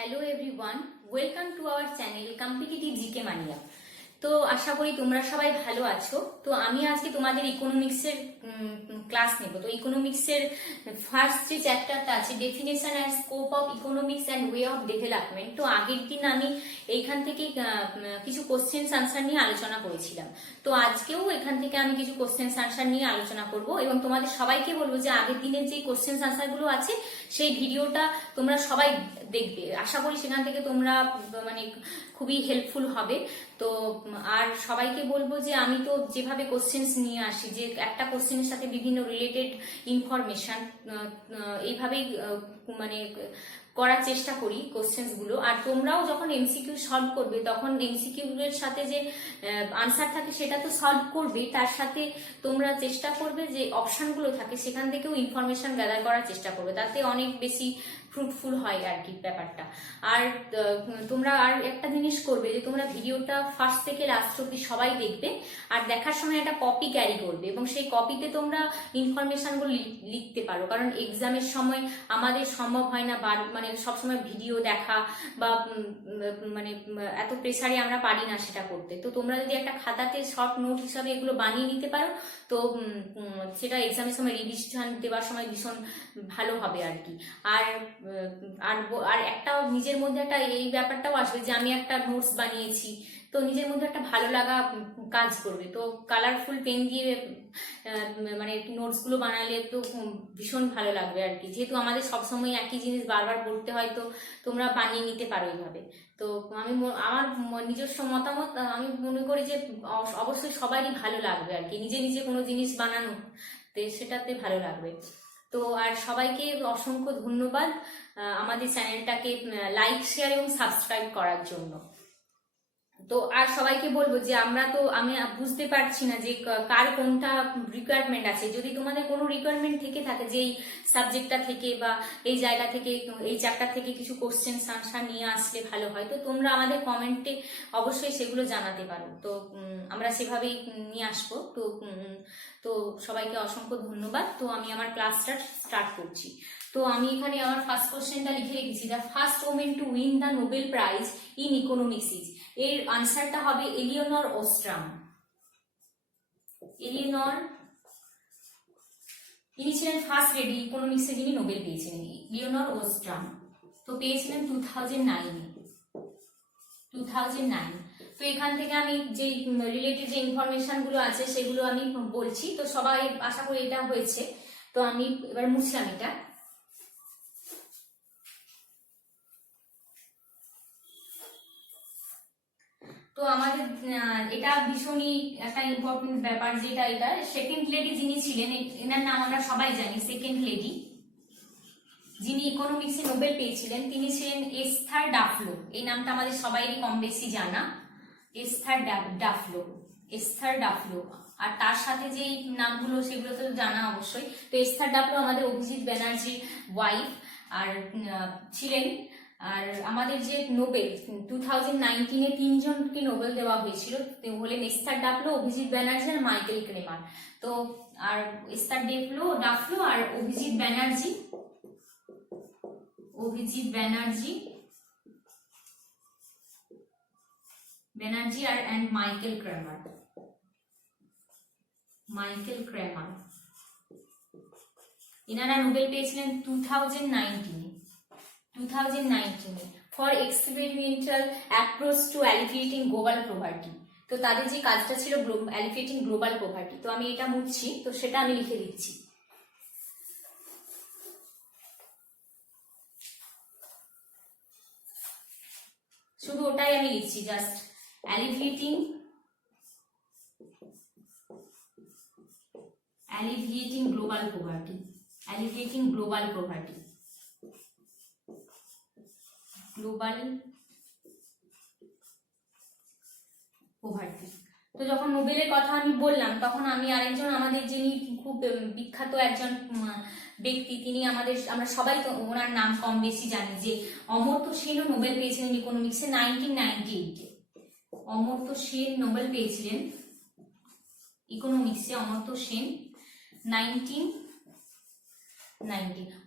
Hello everyone, welcome to our channel competitive GK মানিয়া। তো আশা করি তোমরা সবাই ভালো আছো। তো আমি আজকে তোমাদের ইকোনমিক্সের ক্লাস নেব। তো ইকোনমিক্সের ফার্স্ট যে চ্যাপ্টারটা আছে, definition and scope of economics and way of development. তো আগের দিন আমি এইখান থেকে কিছু কোশ্চেন্স আনসার নিয়ে আলোচনা করেছিলাম। তো আজকেও এখান থেকে আমি কিছু কোশ্চেন্স আনসার নিয়ে আলোচনা করব এবং তোমাদের সবাইকে বলবো যে আগের দিনের যে কোশ্চেন্স আনসারগুলো আছে সেই ভিডিওটা তোমরা সবাই দেখবে। আশা করি সেখান থেকে তোমরা মানে খুবই হেল্পফুল হবে। তো আর সবাইকে বলবো যে আমি তো যেভাবে কোশ্চেন্স নিয়ে আসি, যে একটা কোশ্চেনের সাথে বিভিন্ন রিলেটেড ইনফরমেশন এইভাবেই মানে করার চেষ্টা করি কোশ্চেন্স গুলো। আর তোমরাও যখন এমসিকিউ সলভ করবে তখন এমসিকিউ এর সাথে যে আনসার থাকে সেটা তো সলভ করবে, তার সাথে তোমরা চেষ্টা করবে যে অপশন গুলো থাকে সেখান থেকেও ইনফরমেশন গ্যাদার করার চেষ্টা করবে, তাতে অনেক বেশি ফ্রুটফুল হয় আর কি ব্যাপারটা। আর তোমরা আর একটা জিনিস করবে যে তোমরা ভিডিওটা ফার্স্ট থেকে লাস্ট অব্দি সবাই দেখবে, আর দেখার সময় একটা কপি ক্যারি করবে এবং সেই কপিতে তোমরা ইনফরমেশনগুলো লিখতে পারো, কারণ এক্সামের সময় আমাদের সম্ভব হয় না মানে সবসময় ভিডিও দেখা বা মানে এত প্রেসারে আমরা পারি না সেটা করতে। তো তোমরা যদি একটা খাতাতে শর্ট নোট হিসাবে এগুলো বানিয়ে নিতে পারো তো সেটা এক্সামের সময় রিভিশন দেওয়ার সময় ভীষণ ভালো হবে আর কি। আর আর একটা নিজের মধ্যে একটা এই ব্যাপারটাও আসবে যে আমি একটা নোটস বানিয়েছি, তো নিজের মধ্যে একটা ভালো লাগা কাজ করবে। তো কালারফুল পেন দিয়ে মানে নোটস গুলো বানালে তো ভীষণ ভালো লাগবে আর কি। যেহেতু আমাদের সবসময় একই জিনিস বারবার পড়তে হয়, তো তোমরা বানিয়ে নিতে পারো এইভাবে। তো আমি আমার নিজস্ব মতামত, আমি মনে করি যে অবশ্যই সবারই ভালো লাগবে আর কি, নিজে নিজে কোনো জিনিস বানানো সেটাতে ভালো লাগবে। তো আর সবাইকে অসংখ্য ধন্যবাদ আমাদের চ্যানেলটাকে লাইক, শেয়ার এবং সাবস্ক্রাইব করার জন্য। তো আর সবাইকে বলবো যে আমি বুঝতে পারছি না যে কার কোনটা রিকোয়ারমেন্ট আছে। যদি তোমাদের কোনো রিকোয়ারমেন্ট থেকে থাকে যে এই সাবজেক্টটা থেকে বা এই জায়গা থেকে এই চ্যাপ্টার থেকে কিছু কোশ্চেন আনসার নিয়ে আসলে ভালো হয়, তো তোমরা আমাদের কমেন্টে অবশ্যই সেগুলো জানাতে পারো। তো আমরা সেভাবেই নিয়ে আসবো। তো সবাইকে অসংখ্য ধন্যবাদ। তো আমি আমার ক্লাসটা স্টার্ট করছি। তো আমি এখানে আমার ফার্স্ট কোশ্চেনটা লিখে রেখেছি, the first women to win the Nobel prize in economics is. এর আনসারটা হবে এলিওনর ওস্ট্রাম। এলিওনর, ইনি ছিলেন ফার্স্ট লেডি ইকোনমিক্সে যিনি নোবেল পেয়েছিলেন, এলিওনর ওস্ট্রাম। তো পেয়েছিলেন 2009। তো এখান থেকে আমি যে রিলেটেড যে ইনফরমেশন গুলো আছে সেগুলো আমি বলছি। তো সবাই আশা করি এটা হয়েছে। তো আমি এবার মুছলাম এটা। তো আমাদের এটা ভীষণই একটা ইম্পর্টেন্ট ব্যাপার, যেটা এটা সেকেন্ড লেডি যিনি ছিলেন, এনার নাম আমরা সবাই জানি, সেকেন্ড লেডি যিনি ইকোনমিক্সে নোবেল পেয়েছিলেন তিনি ছিলেন এস্থার ডাফলো। এই নামটা আমাদের সবাইরই কম বেশি জানা, এস্থার ডাফলো। আর তার সাথে যে নামগুলো সেগুলো তো জানা অবশ্যই। তো এস্থার ডাফলো আমাদের অভিজিৎ ব্যানার্জির ওয়াইফ আর ছিলেন। আর আমাদের যে নোবেল 2019-এ তিনজনকে নোবেল দেওয়া হয়েছিল, হলেন এস্থার ডাফলো, অভিজিৎ ব্যানার্জি আর মাইকেল ক্রেমার। তো আর এস্থার ডাফলো আর অভিজিৎ ব্যানার্জি আর অ্যান্ড মাইকেল ক্রেমার। এনারা নোবেল পেয়েছিলেন 2019 for experimental approach to alleviating global poverty. তো তাদের যে কাজটা ছিল অ্যালিভিয়েটিং গ্লোবাল পভার্টি। তো আমি এটা মুছছি, তো সেটা আমি লিখে দিচ্ছি। শুধু ওটাই আমি লিখছি, জাস্ট অ্যালিভিয়েটিং গ্লোবাল পভার্টি। তো যখন নোবেলের কথা আমি বললাম তখন আমি আরেকজন আমাদের যিনি খুব বিখ্যাত একজন ব্যক্তি, তিনি আমরা সবাই তো ওনার নাম কম বেশি জানি, যে অমর্ত্য সেনও নোবেল পেয়েছিলেন ইকোনমিক্সে 1998-এ। অমর্ত্য সেন নোবেল পেয়েছিলেন ইকোনমিক্সে, অমর্ত্য সেন 19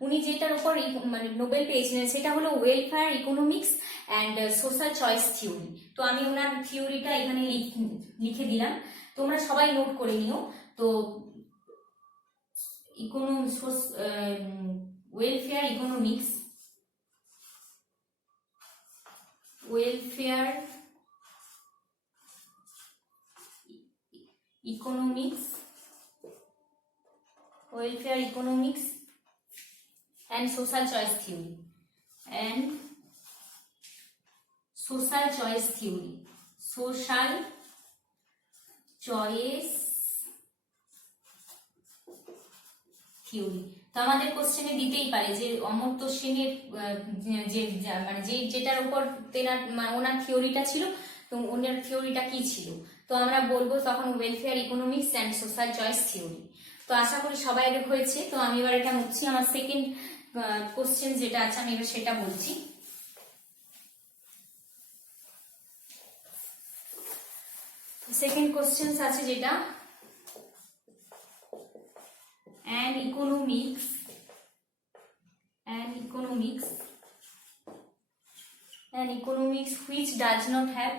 উনি যেটার উপর মানে নোবেল পেয়েছিলেন সেটা হলো welfare economics and social choice theory. তো আমি ওনার থিওরিটা এখানে লিখে দিলাম, তোমরা সবাই নোট করে নিও। তো welfare economics, welfare economics, welfare economics and social choice theory, and social choice theory, social choice theory। তো আমাদের কোশ্চেনে দিতেই পারে যে অমর্ত্য সেনের যে মানে যেটার উপর ওনার থিওরিটা ছিল, তো ওনার থিওরিটা কি ছিল, তো আমরা বলবো তখন welfare economics and social choice theory. তো আশা করি সবাই হয়েছে। তো আমি এবার এটা মুছছি, আমার সেকেন্ড কোশ্চেন যেটা আছে আমি এবার সেটা বলছি। সেকেন্ড কোশ্চেন আছে যেটা an economics which does not have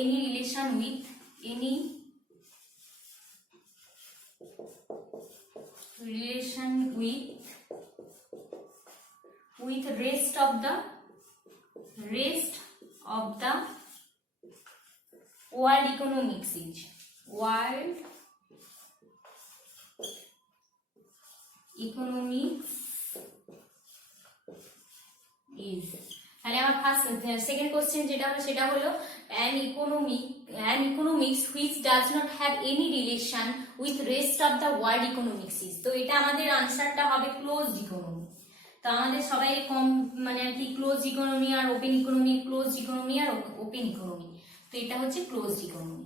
any relation with rest of the world economics is তাহলে আমার সেকেন্ড কোশ্চেন যেটা হলো সেটা হলো an economics which does not have any relation with rest of the world economics is। তো এটা আমাদের আনসারটা হবে ক্লোজড ইকোনমি। তো আমাদের সবাই কম মানে আর কি ক্লোজ ইকোনমি আর ওপেন ইকোনমি, ক্লোজ ইকোনমি আর ওপেন ইকোনমি, তো এটা হচ্ছে ক্লোজড ইকোনমি।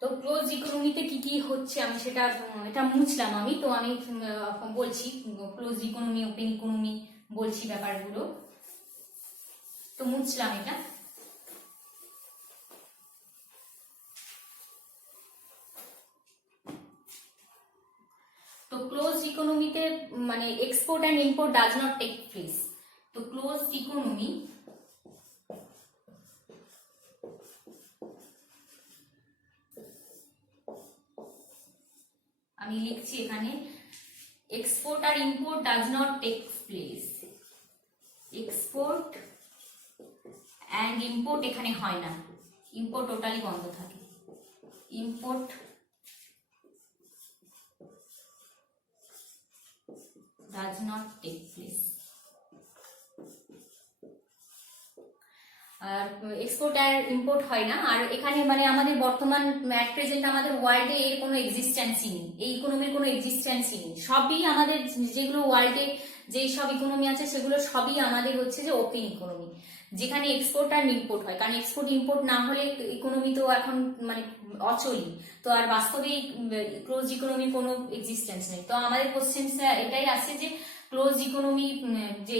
তো ক্লোজ ইকোনমিতে কি কি হচ্ছে আমি সেটা এটা মুছলাম আমি। তো আমি বলছি ক্লোজ ইকোনমি ওপেন ইকোনমি বলছি ব্যাপারগুলো, তো মুছলাম এটা। তো ক্লোজ ইকোনমিতে মানে export and import does not take place. তো ক্লোজ ইকোনমি আমি লিখছি এখানে এক্সপোর্ট আর import does not take place. Export and import এখানে হয় না, ইম্পোর্ট টোটালি বন্ধ থাকে। Import does not take place। আর এক্সপোর্ট আর ইম্পোর্ট হয় না। আর এখানে মানে আমাদের বর্তমান অ্যাট প্রেজেন্ট আমাদের ওয়ার্ল্ডে এর কোনো এক্সিস্টেন্সই নেই, এই ইকোনমির কোনো এক্সিস্টেন্সই নেই। সবই আমাদের যেগুলো ওয়ার্ল্ডে যেই সব ইকোনমি আছে সেগুলো সবই আমাদের হচ্ছে যে ওপেন ইকোনমি, যেখানে এক্সপোর্ট আর ইম্পোর্ট হয়। কারণ এক্সপোর্ট ইম্পোর্ট না হলে ইকোনমি তো এখন মানে অচলই, তো আর বাস্তবেই ক্লোজ ইকোনমি কোনো এক্সিস্টেন্স নেই। তো আমাদের কোশ্চেন এটাই আসে যে ক্লোজ ইকোনমি যে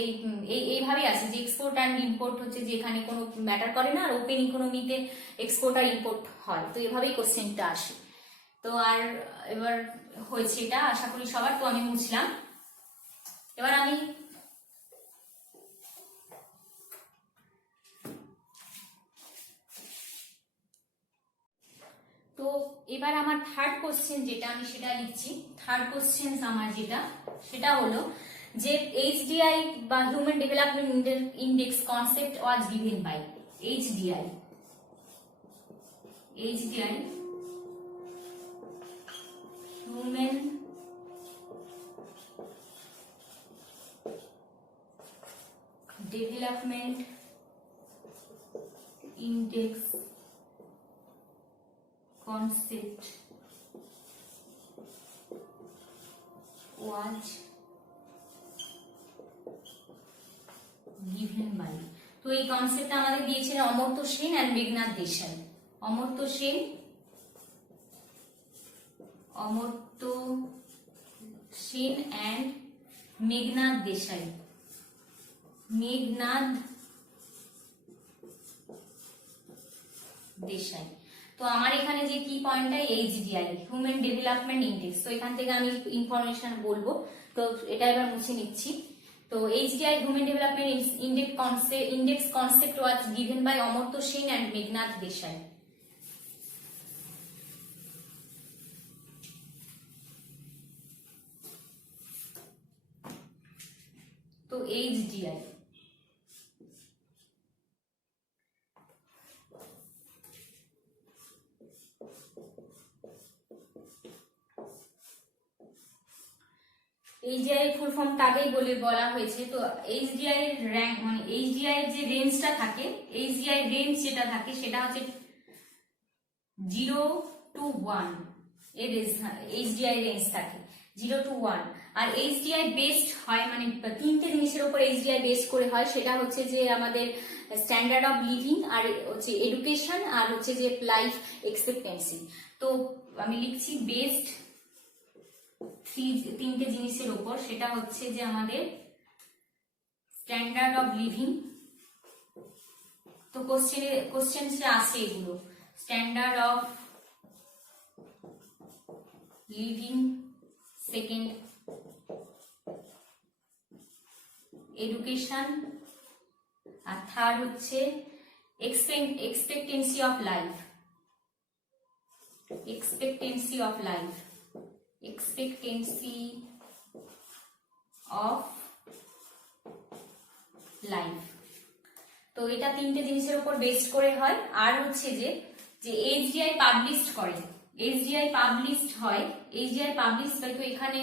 এইভাবেই আছে যে এক্সপোর্ট অ্যান্ড ইম্পোর্ট হচ্ছে যে এখানে কোনো ম্যাটার করে না, আর ওপেন ইকোনমিতে এক্সপোর্ট আর ইম্পোর্ট হয়। তো এভাবেই কোশ্চেনটা আসে। তো আর এবার হয়েছে এটা আশা করি সবার। তো আমি মুছলাম। এবার আমি তো এবার আমার থার্ড কোশ্চেন যেটা আমি সেটা লিখছি। থার্ড কোশ্চেন আমার যেটা সেটা হলো যে HDI বা human development index concept was given by HDI human development index concept was given by। তো এই কনসেপ্ট আমাদের দিয়েছিলেন অমর্ত্য সেন এন্ড মেঘনাদ দেশাই। অমর্ত্য সেন এন্ড মেঘনাদ দেশাই। মেঘনাদ দেশাই। তো আমার এখানে যে কি পয়েন্টটা এইচডিআই, হিউম্যান ডেভেলপমেন্ট ইন্ডেক্স, তো এখান থেকে আমি ইনফরমেশন বলবো, তো এটা এবার মুছে নিচ্ছি। তো HDI human development index concept was given by Amartya Sen and Meghnad Desai. তো এইচডিআই এইচডিআই ফুল ফর্ম আগেই বলা হয়েছে। তো এইচডিআই এর র্যাঙ্ক মানে এইচডিআই এর যে রেঞ্জটা থাকে, এইচডিআই রেঞ্জ যেটা থাকে সেটা হচ্ছে 0 to 1 এর এইচডিআই রেঞ্জ থাকে 0 to 1। আর এইচডিআই বেসড হয় মানে তিনটে জিনিসের উপর এইচডিআই বেস করে হয়, সেটা হচ্ছে যে আমাদের স্ট্যান্ডার্ড অফ লিভিং, আর হচ্ছে এডুকেশন, আর হচ্ছে যে লাইফ এক্সপেক্টেন্সি। তো আমি লিখছি বেসড তিনটে জিনিসের উপর, সেটা হচ্ছে যে আমাদের স্ট্যান্ডার্ড অফ লিভিং। তো কোশ্চেনে আসে এগুলো, standard of living, second education, আর থার্ড হচ্ছে expectancy of life, expectancy of life, expectancy of life। তো এটা তিনটে জিনিসের উপর বেসড করে হয়। আর হচ্ছে যে এইচডিআই পাবলিশড করে, এইচডিআই পাবলিশড হয়, এইচডিআই পাবলিশড হয়। তো এখানে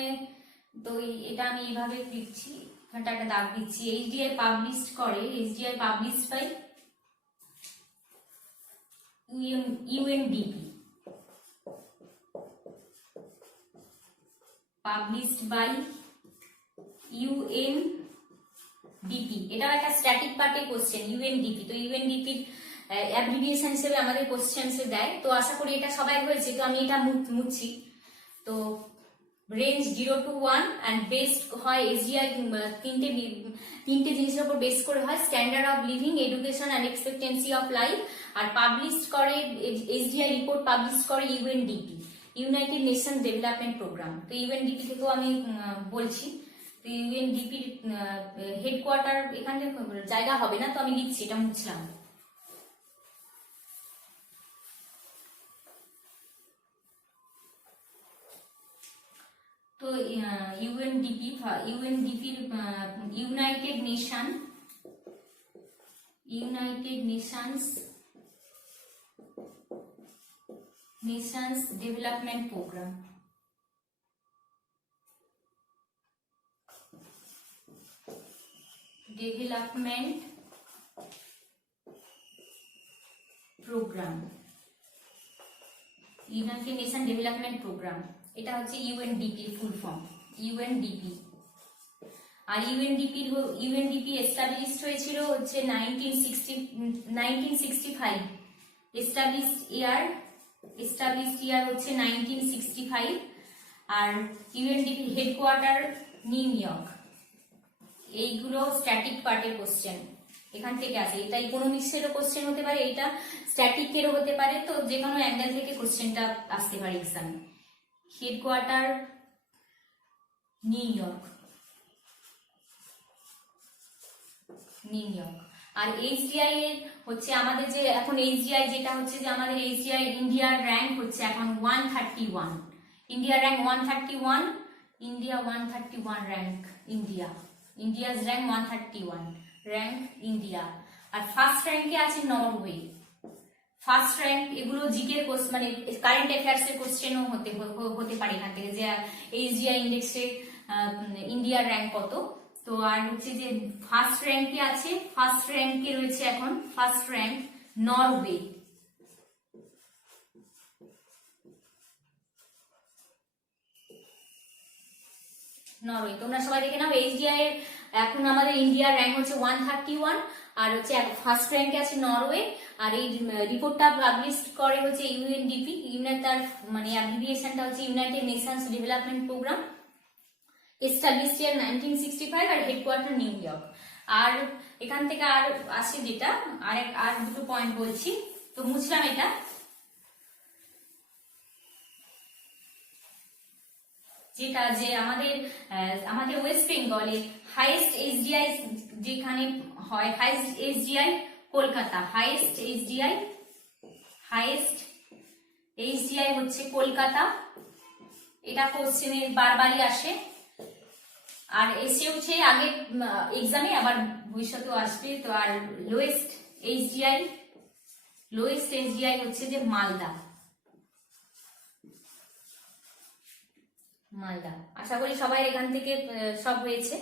তো এটা আমি এইভাবে লিখছি, এখানটা একটা দাগ দিচ্ছি, এইচডিআই পাবলিশড করে, HDI published by UNDP, published by UNDP. এটা একটা স্ট্যাটিক পার্টের কোশ্চেন, ইউএনডিপি। তো ইউএনডিপির অ্যাব্রিভিয়েশন হিসেবে আমাদের কোশ্চেন্সে দেয়। তো আশা করি এটা সবাই হয়েছে। তো আমি এটা মুছছি। তো রেঞ্জ 0 to 1 অ্যান্ড বেসড হয় এইচডিআই তিনটে জিনিসের উপর বেস করে হয়, standard of living, education and expectancy of life. আর পাবলিশড করে এইচডিআই রিপোর্ট পাবলিশ করে UNDP, United Nation Development Programme. তো ইউএনডিপি থেকেও আমি বলছি। তো ইউএনডিপির হেডকোয়ার্টার এখানে জায়গা হবে না, তো আমি লিখছি, এটা মুছলাম। তো ইউএনডিপির United Nations Development Programme, United Nation Development Programme, এটা হচ্ছে ইউএনডিপি ফুল ফর্ম, ইউএনডিপি। আর ইউএনডিপি এস্টাবলিশড হয়েছিল হচ্ছে 1965, এস্টাবলিশড ইয়ার হচ্ছে 1965। আর ইউএনডিপি হেডকোয়ার্টার নিউ ইয়র্ক। এইগুলো স্ট্যাটিক পার্টের কোশ্চেন এখান থেকে আসে। এটা ইকোনমিক্সেরও কোশ্চেন হতে পারে, এটা স্ট্যাটিকেরও হতে পারে। তো যে কোনো অ্যাঙ্গেল থেকে কোশ্চেনটা আসতে পারে এক্সামে। Headquarter New York. আর এইচডিআই এর হচ্ছে আমাদের যে এখন এইচডিআই যেটা হচ্ছে যে আমাদের এইচডিআই ইন্ডিয়ার র্যাঙ্ক হচ্ছে এখন 131, ইন্ডিয়ার rank 131, India 131 rank, India's rank 131 rank India. আর ফার্স্ট র্যাঙ্কে আছে নরওয়ে। ফার্স্ট র্যাঙ্ক এগুলো জিকের মানে কারেন্ট অ্যাফেয়ার্স এর কোশ্চেনও হতে পারে এখান থেকে, যে এইচডিআই ইন্ডেক্সে ইন্ডিয়ার র্যাঙ্ক কত। তো আর হচ্ছে যে ফার্স্ট র্যাঙ্কে আছে, ফার্স্ট র্যাঙ্কে রয়েছে এখন ফার্স্ট র্যাঙ্ক নরওয়ে। তোমরা সবাই দেখে নাও। এইচডিআই এর এখন আমাদের ইন্ডিয়ার র্যাঙ্ক হচ্ছে 131, আর হচ্ছে ফার্স্ট র্যাঙ্কে আছে নরওয়ে। আর এই রিপোর্টটা পাবলিশ করে হচ্ছে ইউএনডিপি, তার মানে অ্যাব্রিভিয়েশনটা হচ্ছে United Nations Development Programme, established year 1965, আর হেডকোয়ার্টার নিউ ইয়র্ক। আর এখান থেকে আর আসে যেটা আর দুটো পয়েন্ট বলছি, তো মুছলাম এটা। যেটা যে আমাদের ওয়েস্ট বেঙ্গলে হাইয়েস্ট এইচডিআই যেখানে হয়, highest HDI Kolkata, highest HDI হচ্ছে কলকাতা। এটা কোশ্চেনে বারবারই আসে, আর এসেওছে আগে এক্সামে, আবার ভবিষ্যতেও আসবে। তো আর লোয়েস্ট এইচডিআই হচ্ছে যে মালদা। আশা করি সবাই এখান থেকে সব হয়েছে।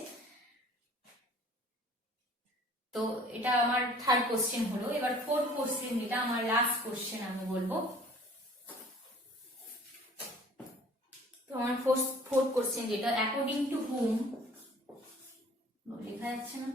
তো এটা আমার থার্ড কোশ্চেন হলো। এবার ফোর্থ কোশ্চেন, যেটা আমার লাস্ট কোশ্চেন আমি বলবো। তো আমার ফোর্থ কোশ্চেন যেটা, অ্যাকর্ডিং টু হুম, লেখা যাচ্ছে না,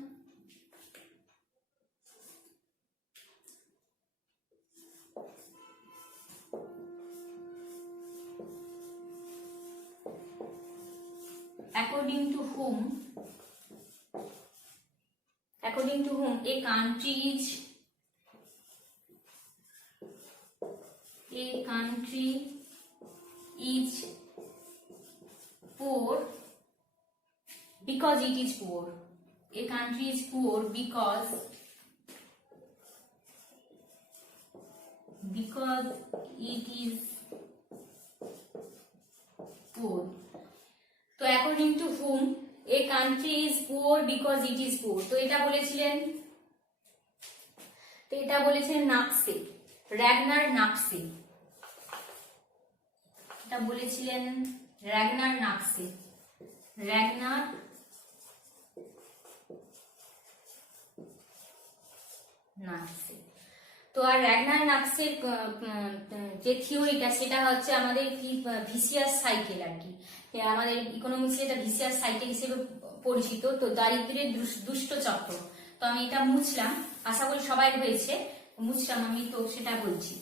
according to whom a country is poor because it is poor. A country is poor because it is poor. তো according to hmm a country is poor because it is poor. তো এটা বলেছিলেন নাকসে, Ragnar নাকসে। এটা বলেছিলেন Ragnar নাকসে। তো আর Ragnar নাকসের যে থিওরিটা, সেটা হচ্ছে আমাদের কি ভিসিয়াস সাইকেল আর কি। আমাদের ইকোনমিক্সে এটা ভিসিয়াস সাইকেল হিসেবে পরিচিত। তো দারিদ্র্যের দুষ্ট চক্র। তো আমি এটা মুছলাম, আশা করি সবাই হয়েছে, মুছলাম আমি, তো সেটা বলছি।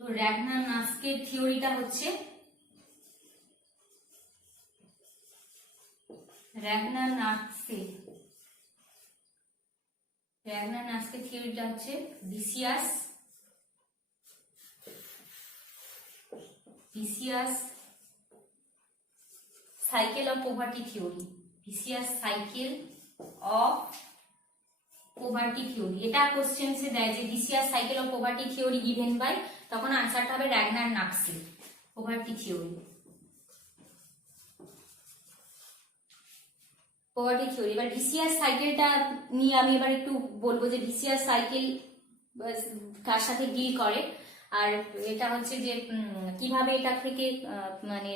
তো র্যাগনার নাকসের থিওরিটা হচ্ছে, র্যাগনার নাকসের থিওরিটা হচ্ছে vicious cycle of poverty theory. Vicious cycle of poverty theory. এটা কোশ্চেন্সে দেয় যে vicious cycle of poverty theory given by, তখন আনসারটা হবে র্যাগনার নাকসে পভার্টি থিওরি। এবার ভিসিয়াস সাইকেলটা নিয়ে আমি এবার একটু বলবো যে ভিসিয়াস সাইকেল কার সাথে ডিল করে, আর এটা হচ্ছে যে কিভাবে এটা থেকে মানে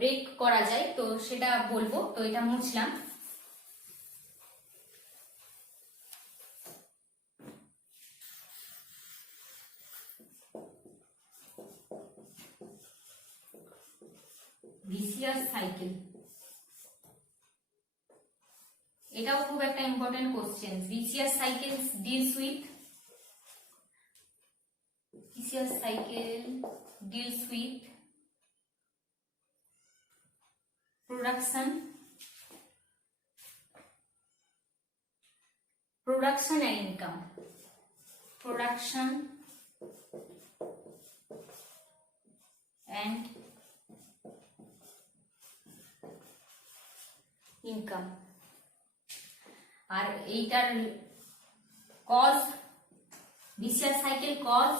ব্রেক করা যায়, তো সেটা বলবো। তো এটা মুছলাম। ভিসিয়াস সাইকেল, এটাও খুব একটা important question. Vicious cycle deals with production and income. Production and income. আর এইটার cause, vicious cycle cause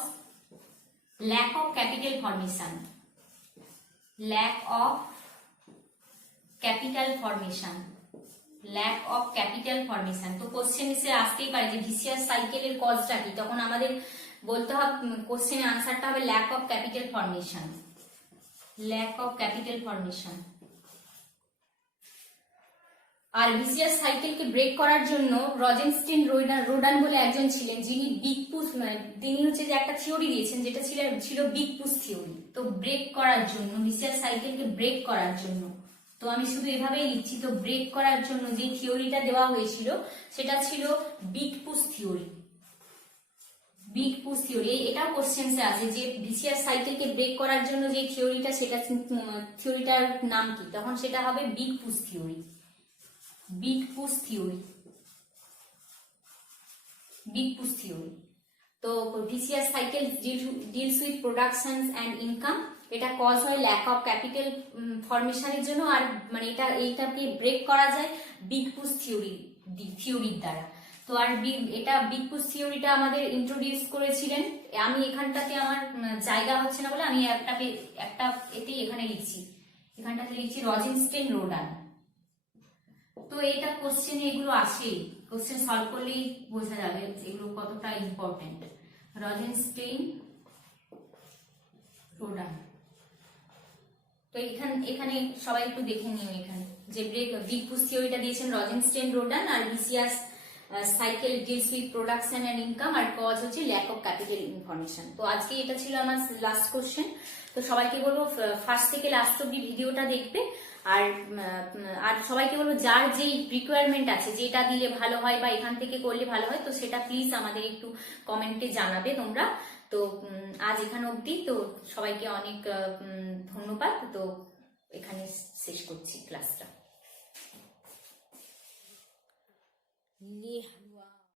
lack of capital formation. তো কোশ্চেন এসে আসতেই পারে যে ভিসিয়াস সাইকেলের কজটা কি, তখন আমাদের বলতে হবে, কোশ্চেনের আনসারটা হবে ল্যাক অফ ক্যাপিটাল ফর্মেশন। আর ভিসিয়াস সাইকেলকে ব্রেক করার জন্য রজেনস্টিন রোডান বলে একজন ছিলেন, যিনি বিগ পুশ, তিনি হচ্ছে যে একটা থিওরি দিয়েছেন, যেটা ছিল বিগ পুশ থিওরি। তো ব্রেক করার জন্য, ভিসিয়াস সাইকেলকে ব্রেক করার জন্য, তো আমি শুধু এভাবেই লিখছি, তো ব্রেক করার জন্য যে থিওরিটা দেওয়া হয়েছিল সেটা ছিল big push theory. Big push theory, এটাও কোশ্চেন্সে আছে যে ভিসিআর সাইকেলকে ব্রেক করার জন্য যে থিওরিটা, সেটা থিওরিটার নাম কি, তখন সেটা হবে big push theory. Big push theory, big push theory. তো vicious cycle deals with production and income, এটা কজ হয় ল্যাক অফ ক্যাপিটাল ফরমেশনের জন্য, আর মানে এইটাকে ব্রেক করা যায় বিগ পুশ থিওরির দ্বারা। তো আর এটা বিগ পুশ থিওরিটা আমাদের ইন্ট্রোডিউস করেছিলেন, আমি এখানটাতে আমার জায়গা হচ্ছে না বলে আমি একটা এতেই এখানে লিখছি, এখানটাতে লিখছি রজেনস্টেইন রোডান। তো এটা কোশ্চেনে এগুলো আসেই, কোশ্চেন সলভ করলেই বোঝা যাবে এগুলো কতটা ইম্পর্টেন্ট। রজেনস্টেইন রোডান, তো এখানে সবাই একটু দেখে নিও, এখানে যে বিগ পুশ থিওরিটা দিয়েছেন রজেনস্টেইন রোডান, আর vicious cycle deals with production and income, আর কজ হচ্ছে ল্যাক অফ ক্যাপিটাল ইনফরমেশন। তো আজকে এটা ছিল আমার লাস্ট কোশ্চেন। তো সবাইকে বলবো ফার্স্ট থেকে লাস্ট অব্দি ভিডিওটা দেখবে, আর আর সবাইকে বলবো যার যেই রিকোয়ারমেন্ট আছে, যেটা দিলে ভালো হয় বা এখান থেকে করলে ভালো হয়, তো সেটা প্লিজ আমাদের একটু কমেন্টে জানাবে তোমরা। তো আজ এখানে অবধি, তো সবাইকে অনেক ধন্যবাদ। তো এখানে শেষ করছি ক্লাসটা।